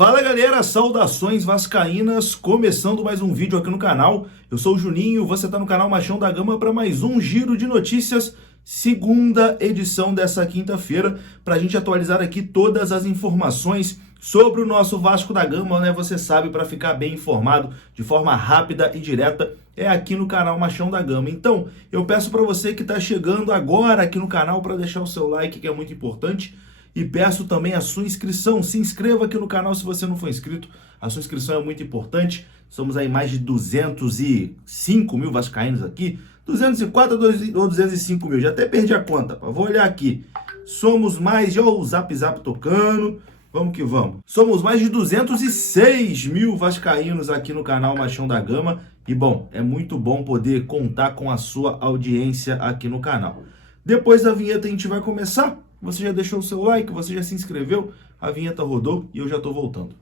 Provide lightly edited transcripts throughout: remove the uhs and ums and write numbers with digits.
Fala galera, saudações vascaínas, começando mais um vídeo aqui no canal. Eu sou o Juninho, você está no canal Machão da Gama para mais um giro de notícias, segunda edição dessa quinta-feira, para a gente atualizar aqui todas as informações sobre o nosso Vasco da Gama, né? Você sabe, para ficar bem informado de forma rápida e direta, é aqui no canal Machão da Gama. Então, eu peço para você que está chegando agora aqui no canal para deixar o seu like, que é muito importante. E peço também a sua inscrição. Se inscreva aqui no canal se você não for inscrito. A sua inscrição é muito importante. Somos aí mais de 205 mil vascaínos aqui. 204 ou 205 mil. Já até perdi a conta. Vou olhar aqui. Somos mais... Ó, o Zap Zap tocando. Vamos que vamos. Somos mais de 206 mil vascaínos aqui no canal Machão da Gama. E bom, é muito bom poder contar com a sua audiência aqui no canal. Depois da vinheta a gente vai começar. Você já deixou o seu like, você já se inscreveu, a vinheta rodou e eu já tô voltando.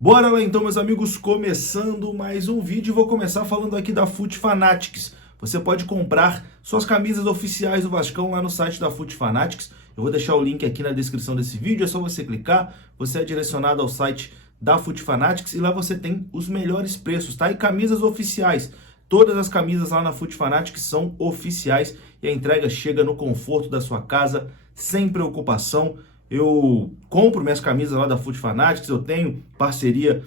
Bora lá então, meus amigos, começando mais um vídeo. Vou começar falando aqui da FUT Fanatics. Você pode comprar suas camisas oficiais do Vascão lá no site da FUT Fanatics. Eu vou deixar o link aqui na descrição desse vídeo, é só você clicar, você é direcionado ao site da FUT Fanatics e lá você tem os melhores preços, tá? E camisas oficiais. Todas as camisas lá na FUT Fanatics são oficiais e a entrega chega no conforto da sua casa, sem preocupação. Eu compro minhas camisas lá da FUT Fanatics, eu tenho parceria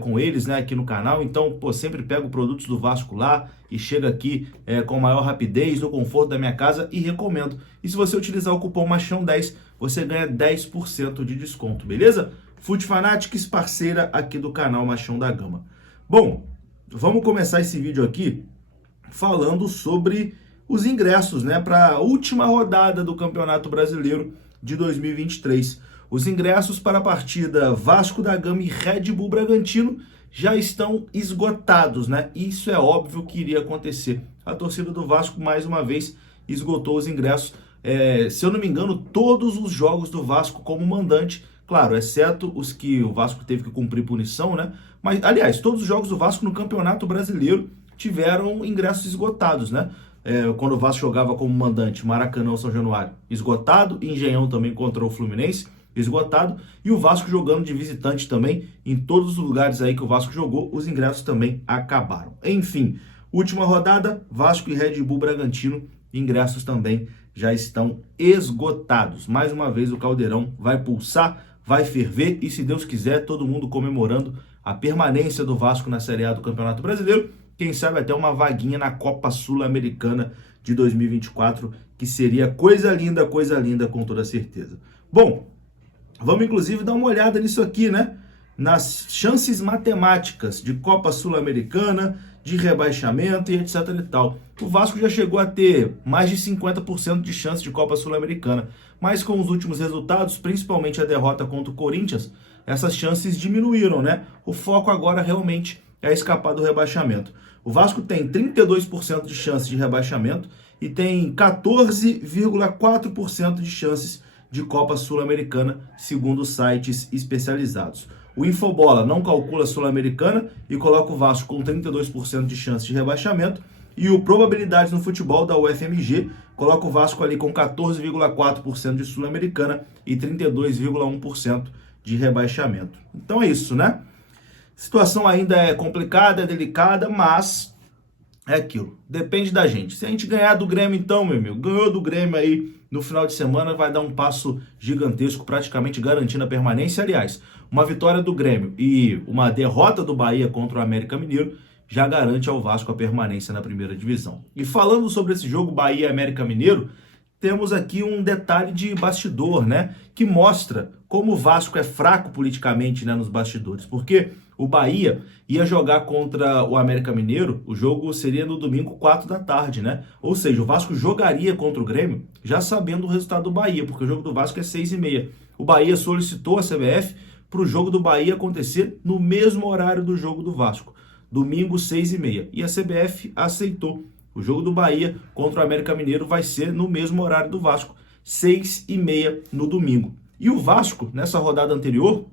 com eles, né, aqui no canal, então, pô, sempre pego produtos do Vasco lá e chega aqui com maior rapidez, no conforto da minha casa e recomendo. E se você utilizar o cupom MACHÃO10, você ganha 10% de desconto, beleza? FUT Fanatics, parceira aqui do canal Machão da Gama. Bom, vamos começar esse vídeo aqui falando sobre os ingressos, né, para a última rodada do Campeonato Brasileiro de 2023. Os ingressos para a partida Vasco da Gama e Red Bull Bragantino já estão esgotados, né? Isso é óbvio que iria acontecer. A torcida do Vasco, mais uma vez, esgotou os ingressos. Se eu não me engano, todos os jogos do Vasco como mandante, claro, exceto os que o Vasco teve que cumprir punição, né? Mas, aliás, todos os jogos do Vasco no Campeonato Brasileiro tiveram ingressos esgotados, né? Quando o Vasco jogava como mandante, Maracanã ou São Januário, esgotado. Engenhão também contra o Fluminense, esgotado. E o Vasco jogando de visitante também, em todos os lugares aí que o Vasco jogou, os ingressos também acabaram. Enfim, última rodada, Vasco e Red Bull Bragantino, ingressos também já estão esgotados. Mais uma vez o Caldeirão vai pulsar, vai ferver e, se Deus quiser, todo mundo comemorando a permanência do Vasco na Série A do Campeonato Brasileiro. Quem sabe até uma vaguinha na Copa Sul-Americana de 2024, que seria coisa linda com toda certeza. Bom, vamos inclusive dar uma olhada nisso aqui, né? Nas chances matemáticas de Copa Sul-Americana, de rebaixamento e etc e tal. O Vasco já chegou a ter mais de 50% de chance de Copa Sul-Americana, mas com os últimos resultados, principalmente a derrota contra o Corinthians, essas chances diminuíram, né? O foco agora realmente é escapar do rebaixamento. O Vasco tem 32% de chance de rebaixamento e tem 14,4% de chances de Copa Sul-Americana, segundo sites especializados. O Infobola não calcula Sul-Americana e coloca o Vasco com 32% de chance de rebaixamento. E o Probabilidades no Futebol, da UFMG, coloca o Vasco ali com 14,4% de Sul-Americana e 32,1% de rebaixamento. Então é isso, né? A situação ainda é complicada, é delicada, mas é aquilo. Depende da gente. Se a gente ganhar do Grêmio, então, meu amigo, ganhou do Grêmio aí no final de semana, vai dar um passo gigantesco, praticamente garantindo a permanência. Aliás, uma vitória do Grêmio e uma derrota do Bahia contra o América Mineiro já garante ao Vasco a permanência na primeira divisão. E falando sobre esse jogo Bahia e América Mineiro, temos aqui um detalhe de bastidor, né? Que mostra como o Vasco é fraco politicamente, né, nos bastidores. Porque o Bahia ia jogar contra o América Mineiro, o jogo seria no domingo, 4 da tarde, né? Ou seja, o Vasco jogaria contra o Grêmio já sabendo o resultado do Bahia, porque o jogo do Vasco é 6h30. O Bahia solicitou a CBF para o jogo do Bahia acontecer no mesmo horário do jogo do Vasco, domingo, 6h30. E a CBF aceitou. O jogo do Bahia contra o América Mineiro vai ser no mesmo horário do Vasco, 6h30 no domingo. E o Vasco, nessa rodada anterior,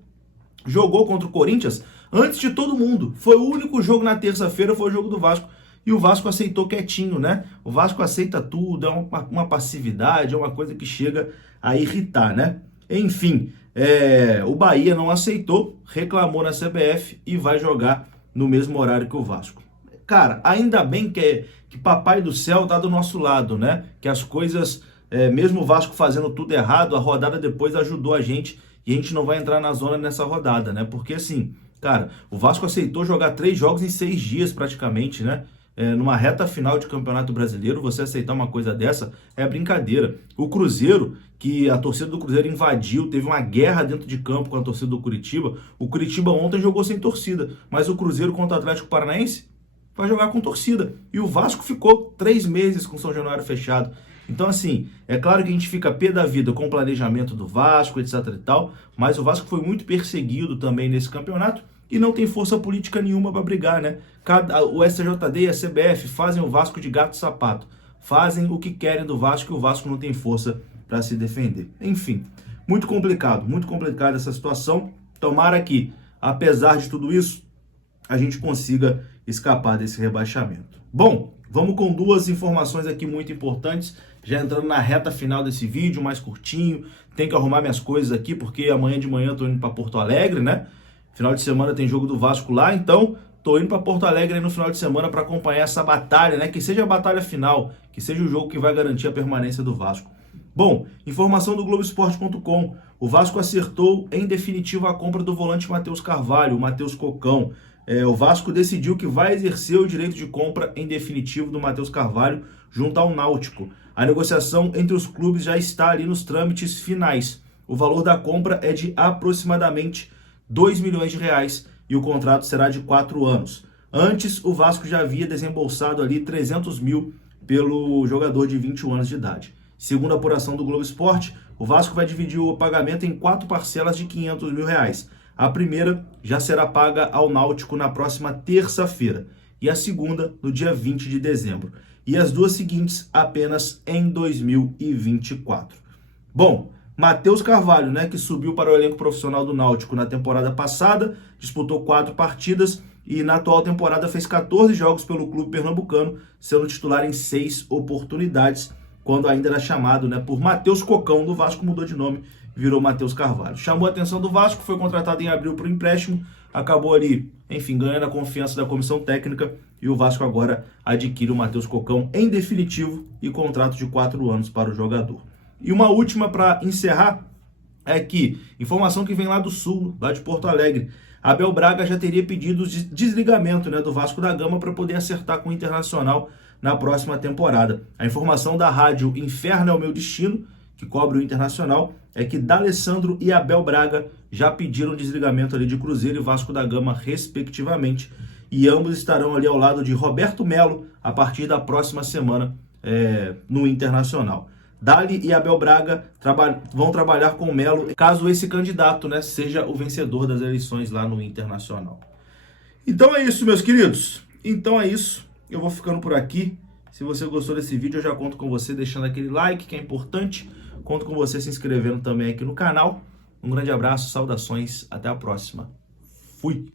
jogou contra o Corinthians antes de todo mundo. Foi o único jogo na terça-feira, foi o jogo do Vasco. e o Vasco aceitou quietinho, né? O Vasco aceita tudo, é uma passividade, é uma coisa que chega a irritar, né? Enfim, o Bahia não aceitou, reclamou na CBF e vai jogar no mesmo horário que o Vasco. Cara, ainda bem que Papai do Céu tá do nosso lado, né? Que as coisas, mesmo o Vasco fazendo tudo errado, a rodada depois ajudou a gente e a gente não vai entrar na zona nessa rodada, né? Porque assim, cara, o Vasco aceitou jogar 3 jogos em 6 dias praticamente, né? Numa reta final de Campeonato Brasileiro, você aceitar uma coisa dessa é brincadeira. O Cruzeiro, que a torcida do Cruzeiro invadiu, teve uma guerra dentro de campo com a torcida do Curitiba. O Curitiba ontem jogou sem torcida, mas o Cruzeiro contra o Atlético Paranaense vai jogar com torcida. E o Vasco ficou 3 meses com São Januário fechado. Então, assim, é claro que a gente fica pé da vida com o planejamento do Vasco, etc e tal, mas o Vasco foi muito perseguido também nesse campeonato e não tem força política nenhuma para brigar, né? O STJD e a CBF fazem o Vasco de gato e sapato, fazem o que querem do Vasco e o Vasco não tem força para se defender. Enfim, muito complicada essa situação. Tomara que, apesar de tudo isso, a gente consiga escapar desse rebaixamento. Bom, vamos com 2 informações aqui muito importantes, já entrando na reta final desse vídeo, mais curtinho. Tem que arrumar minhas coisas aqui, porque amanhã de manhã eu tô indo para Porto Alegre, né? Final de semana tem jogo do Vasco lá, então tô indo para Porto Alegre no final de semana para acompanhar essa batalha, né? Que seja a batalha final, que seja o jogo que vai garantir a permanência do Vasco. Bom, informação do Globoesporte.com. O Vasco acertou em definitivo a compra do volante Matheus Carvalho, o Matheus Cocão. O Vasco decidiu que vai exercer o direito de compra em definitivo do Matheus Carvalho junto ao Náutico. A negociação entre os clubes já está ali nos trâmites finais. O valor da compra é de aproximadamente R$2 milhões e o contrato será de 4 anos. Antes, o Vasco já havia desembolsado ali 300 mil pelo jogador de 21 anos de idade. Segundo a apuração do Globo Esporte, o Vasco vai dividir o pagamento em 4 parcelas de R$500 mil. A primeira já será paga ao Náutico na próxima terça-feira e a segunda no dia 20 de dezembro. E as 2 seguintes apenas em 2024. Bom, Matheus Carvalho, né, que subiu para o elenco profissional do Náutico na temporada passada, disputou 4 partidas e na atual temporada fez 14 jogos pelo clube pernambucano, sendo titular em 6 oportunidades, quando ainda era chamado, né, por Matheus Cocão. Do Vasco mudou de nome, virou Matheus Carvalho. Chamou a atenção do Vasco, foi contratado em abril por empréstimo, acabou ali, enfim, ganhando a confiança da comissão técnica e o Vasco agora adquire o Matheus Cocão em definitivo e contrato de 4 anos para o jogador. E uma última para encerrar é que, informação que vem lá do Sul, lá de Porto Alegre, Abel Braga já teria pedido de desligamento, né, do Vasco da Gama para poder acertar com o Internacional na próxima temporada. A informação da rádio Inferno é o Meu Destino, que cobre o Internacional, é que D'Alessandro e Abel Braga já pediram desligamento ali de Cruzeiro e Vasco da Gama, respectivamente, e ambos estarão ali ao lado de Roberto Melo a partir da próxima semana no Internacional. Dali e Abel Braga vão trabalhar com o Melo, caso esse candidato, né, seja o vencedor das eleições lá no Internacional. Então é isso, meus queridos. Então é isso. Eu vou ficando por aqui. Se você gostou desse vídeo, eu já conto com você deixando aquele like, que é importante. Conto com você se inscrevendo também aqui no canal. Um grande abraço, saudações, até a próxima. Fui!